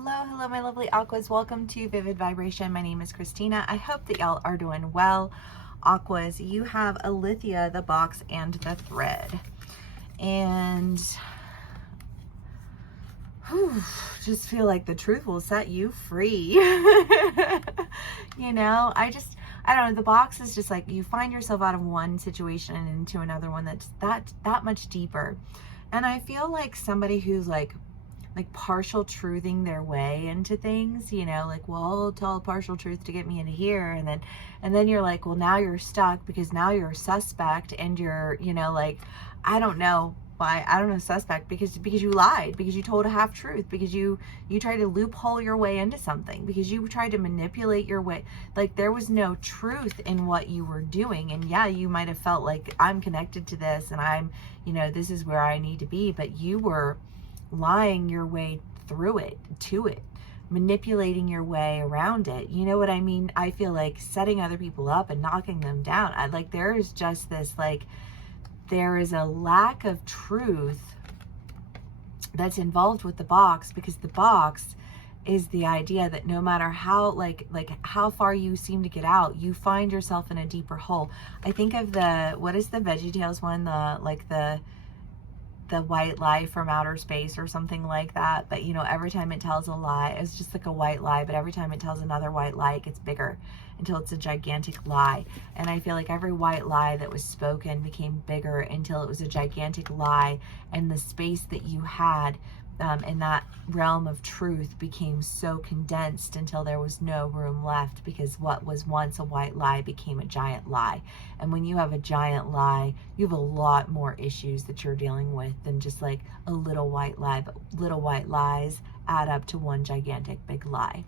Hello, my lovely Aquas. Welcome to Vivid Vibration. My name is Christina. I hope that y'all are doing well. Aquas, you have Alithia, the box, and the thread. And just feel like the truth will set you free. You know, I don't know, the box is just like you find yourself out of one situation and into another one that's that much deeper. And I feel like somebody who's like partial truthing their way into things, you know, like, well, I'll tell a partial truth to get me into here, and then you're like, well, now you're stuck because now you're a suspect, and you're, you know, like, I don't know why, I don't know, suspect because you lied, because you told a half truth, because you tried to loophole your way into something, because you tried to manipulate your way. Like, there was no truth in what you were doing. And yeah, you might have felt like, I'm connected to this and I'm, you know, this is where I need to be, but you were lying your way through it, to it, manipulating your way around it. You know what I mean? I feel like setting other people up and knocking them down. There is just this, like, there is a lack of truth that's involved with the box, because the box is the idea that no matter how, like how far you seem to get out, you find yourself in a deeper hole. I think of what is the VeggieTales one? The white lie from outer space or something like that. But you know, every time it tells a lie, it's just like a white lie, but every time it tells another white lie, it gets bigger until it's a gigantic lie. And I feel like every white lie that was spoken became bigger until it was a gigantic lie, and the space that you had in that realm of truth became so condensed until there was no room left, because what was once a white lie became a giant lie. And when you have a giant lie, you have a lot more issues that you're dealing with than just like a little white lie. But little white lies add up to one gigantic big lie.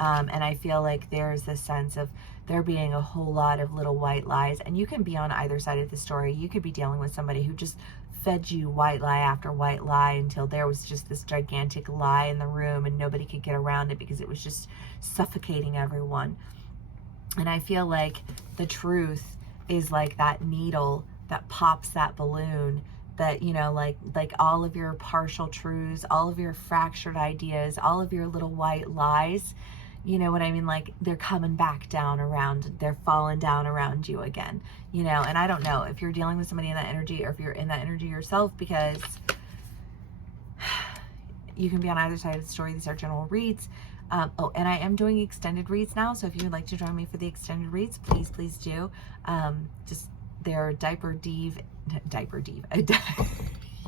And I feel like there's this sense of there being a whole lot of little white lies, and you can be on either side of the story. You could be dealing with somebody who just fed you white lie after white lie until there was just this gigantic lie in the room and nobody could get around it because it was just suffocating everyone. And I feel like the truth is like that needle that pops that balloon, that, you know, like all of your partial truths, all of your fractured ideas, all of your little white lies, you know what I mean? Like, they're coming back down around, they're falling down around you again, you know? And I don't know if you're dealing with somebody in that energy or if you're in that energy yourself, because you can be on either side of the story. These are general reads. Oh, and I am doing extended reads now. So if you would like to join me for the extended reads, please do. Just they're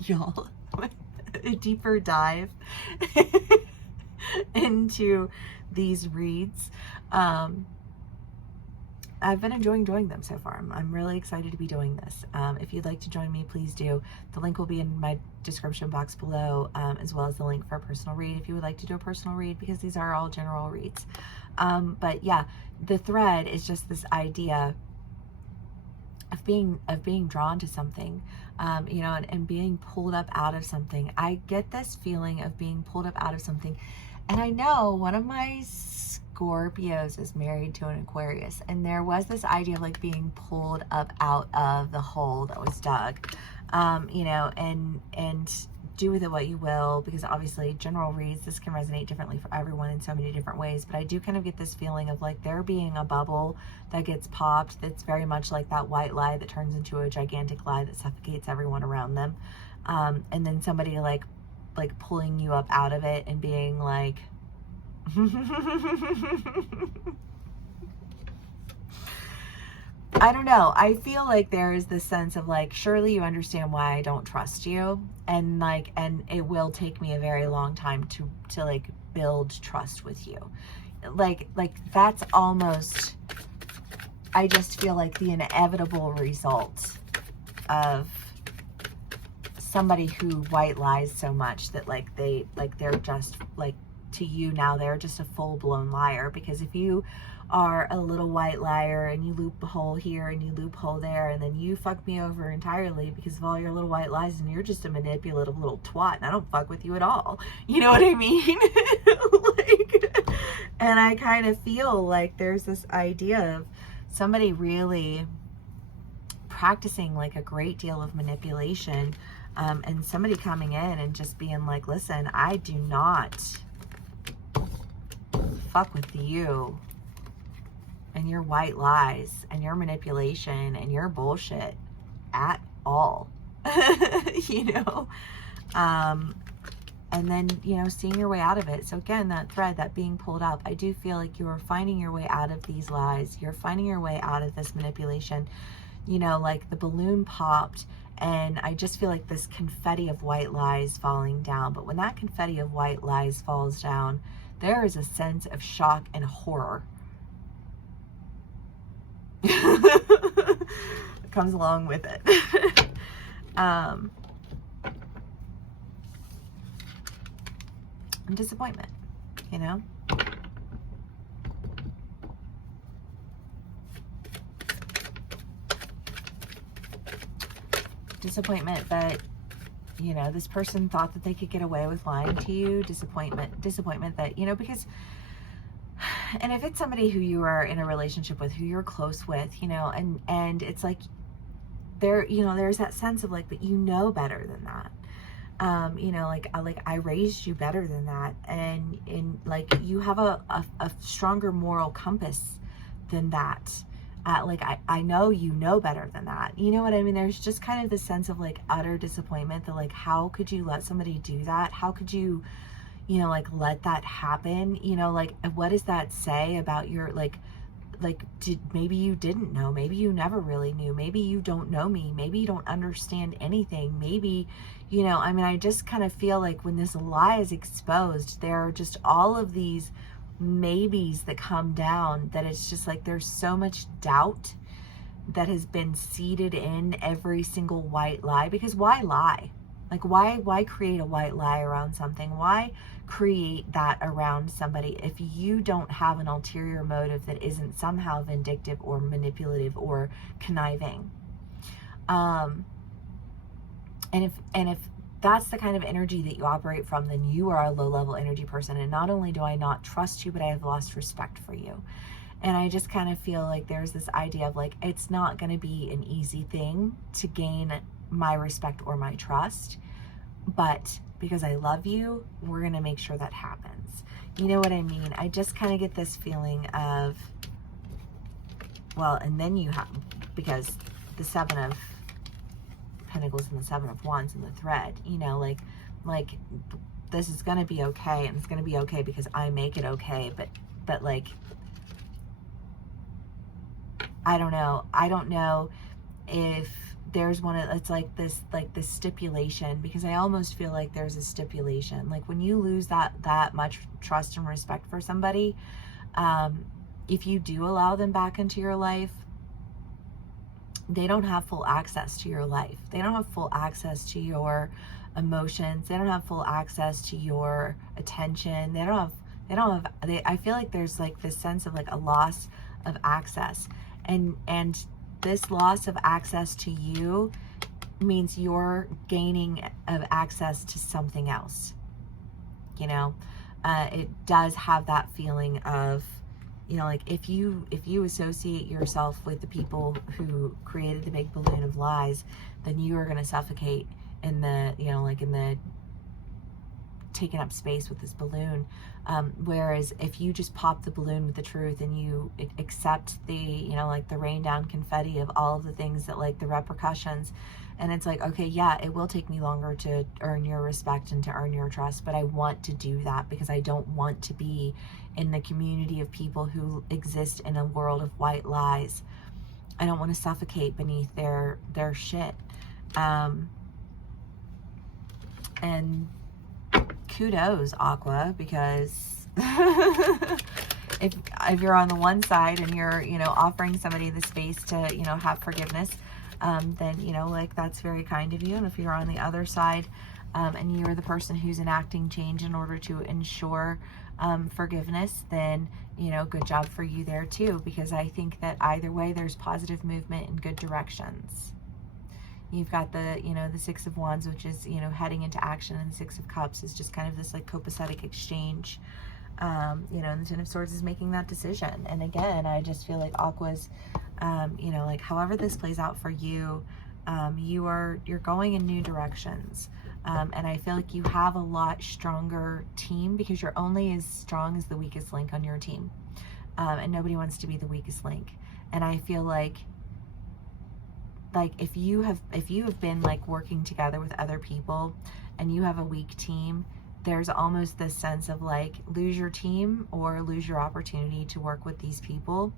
y'all, a deeper dive into these reads. I've been enjoying doing them so far. I'm really excited to be doing this. If you'd like to join me, please do. The link will be in my description box below, as well as the link for a personal read if you would like to do a personal read, because these are all general reads. But yeah, the thread is just this idea of being drawn to something, you know, and being pulled up out of something. I get this feeling of being pulled up out of something. And I know one of my Scorpios is married to an Aquarius, and there was this idea of like being pulled up out of the hole that was dug, you know, and do with it what you will, because obviously general reads, this can resonate differently for everyone in so many different ways. But I do kind of get this feeling of like there being a bubble that gets popped that's very much like that white lie that turns into a gigantic lie that suffocates everyone around them, and then somebody like pulling you up out of it and being like I don't know. I feel like there is this sense of like, surely you understand why I don't trust you, and like, and it will take me a very long time to like build trust with you. Like that's almost, I just feel like the inevitable result of somebody who white lies so much that they're just like, to you now they're just a full-blown liar. Because if you are a little white liar and you loophole here and you loophole there, and then you fuck me over entirely because of all your little white lies, and you're just a manipulative little twat and I don't fuck with you at all, you know what I mean? Like, and I kind of feel like there's this idea of somebody really practicing like a great deal of manipulation, and somebody coming in and just being like, listen, I do not fuck with you and your white lies and your manipulation and your bullshit at all. You know, and then, you know, seeing your way out of it. So again, that thread, that being pulled up, I do feel like you're finding your way out of these lies. You're finding your way out of this manipulation. You know, like the balloon popped, and I just feel like this confetti of white lies falling down. But when that confetti of white lies falls down, there is a sense of shock and horror. It comes along with it. And disappointment, you know? Disappointment that, you know, this person thought that they could get away with lying to you. Disappointment that, you know, because, and if it's somebody who you are in a relationship with, who you're close with, you know, and it's like there, you know, there's that sense of like, but you know better than that. You know, like I raised you better than that, and like you have a stronger moral compass than that. Like I know you know better than that. You know what I mean? There's just kind of this sense of like utter disappointment that like, how could you let somebody do that? How could you, you know, like let that happen? You know, like what does that say about your like maybe you didn't know, maybe you never really knew, maybe you don't know me, maybe you don't understand anything, maybe, you know, I mean, I just kind of feel like when this lie is exposed, there are just all of these maybes that come down, that it's just like there's so much doubt that has been seeded in every single white lie. Because why lie? Like why create a white lie around something? Why create that around somebody if you don't have an ulterior motive that isn't somehow vindictive or manipulative or conniving? And if that's the kind of energy that you operate from, then you are a low-level energy person. And not only do I not trust you, but I have lost respect for you. And I just kind of feel like there's this idea of like, it's not going to be an easy thing to gain my respect or my trust, but because I love you, we're going to make sure that happens. You know what I mean? I just kind of get this feeling of, well, and then you have, because the Seven of Pentacles and the Seven of Wands and the thread, you know, like this is going to be okay, and it's going to be okay because I make it okay, but like, I don't know if there's one of, it's like this stipulation, because I almost feel like there's a stipulation, like when you lose that much trust and respect for somebody, if you do allow them back into your life, they don't have full access to your life. They don't have full access to your emotions. They don't have full access to your attention. I feel like there's like this sense of like a loss of access, and this loss of access to you means you're gaining of access to something else. You know, it does have that feeling of, you know, like if you associate yourself with the people who created the big balloon of lies, then you are going to suffocate in the, you know, like in the taking up space with this balloon. Whereas if you just pop the balloon with the truth and you accept the, you know, like the rain down confetti of all of the things that, like the repercussions, and it's like, okay, yeah, it will take me longer to earn your respect and to earn your trust, but I want to do that because I don't want to be in the community of people who exist in a world of white lies. I don't want to suffocate beneath their shit. And kudos, Aqua, because if you're on the one side and you're, you know, offering somebody the space to, you know, have forgiveness, then, you know, like that's very kind of you. And if you're on the other side, and you're the person who's enacting change in order to ensure forgiveness, then, you know, good job for you there too, because I think that either way there's positive movement in good directions. You've got the, you know, the Six of Wands, which is, you know, heading into action, and the Six of Cups is just kind of this like copacetic exchange. You know, and the Ten of Swords is making that decision. And again, I just feel like Aqua's, you know, like however this plays out for you, you're going in new directions. And I feel like you have a lot stronger team because you're only as strong as the weakest link on your team. And nobody wants to be the weakest link. And I feel like if you have been like working together with other people and you have a weak team, there's almost this sense of like, lose your team or lose your opportunity to work with these people.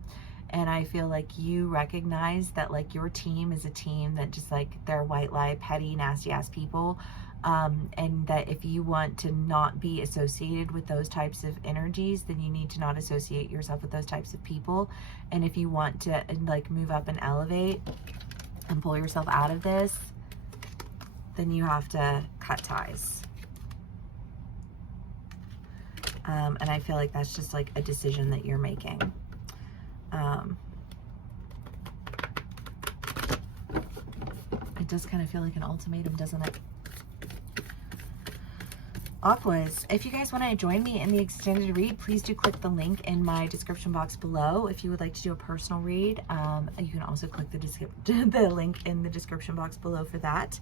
And I feel like you recognize that like your team is a team that just like, they're white lie, petty, nasty ass people. And that if you want to not be associated with those types of energies, then you need to not associate yourself with those types of people. And if you want to like move up and elevate and pull yourself out of this, then you have to cut ties. And I feel like that's just like a decision that you're making. It does kind of feel like an ultimatum, doesn't it? Aquas, if you guys want to join me in the extended read, please do click the link in my description box below. If you would like to do a personal read, you can also click the link in the description box below for that,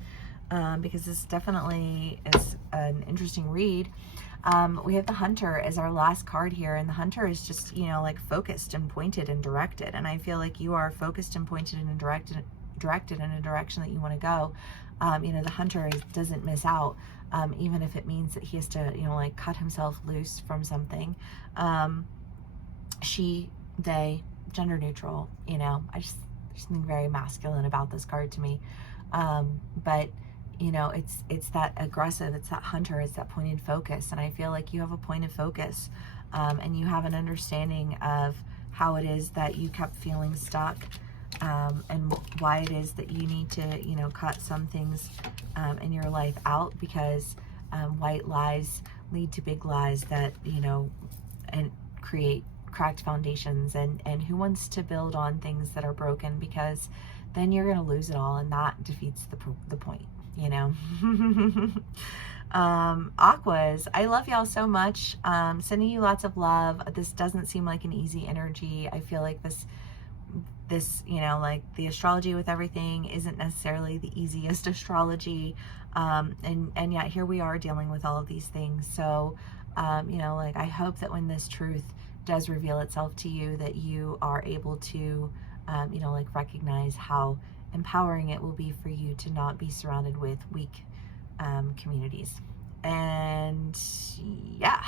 because this definitely is an interesting read. We have the Hunter as our last card here, and the Hunter is just, you know, like focused and pointed and directed. And I feel like you are focused and pointed and directed in a direction that you want to go. You know, the Hunter doesn't miss out, even if it means that he has to, you know, like cut himself loose from something. She, they, gender neutral, you know, there's something very masculine about this card to me. But you know, it's that aggressive, it's that Hunter, it's that pointed focus. And I feel like you have a point of focus, and you have an understanding of how it is that you kept feeling stuck, and why it is that you need to, you know, cut some things in your life out, because white lies lead to big lies that, you know, and create cracked foundations. And who wants to build on things that are broken? Because then you're going to lose it all, and that defeats the point, you know. Aquas, I love y'all so much. Sending you lots of love. This doesn't seem like an easy energy. I feel like this, you know, like the astrology with everything isn't necessarily the easiest astrology. And yet here we are dealing with all of these things. So, you know, like I hope that when this truth does reveal itself to you, that you are able to, you know, like recognize how empowering it will be for you to not be surrounded with weak communities. And yeah.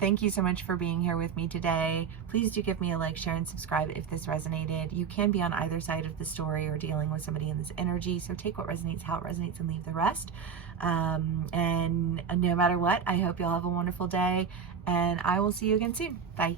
Thank you so much for being here with me today. Please do give me a like, share, and subscribe if this resonated. You can be on either side of the story or dealing with somebody in this energy, so take what resonates, how it resonates, and leave the rest. And no matter what, I hope you'll have a wonderful day, and I will see you again soon. Bye.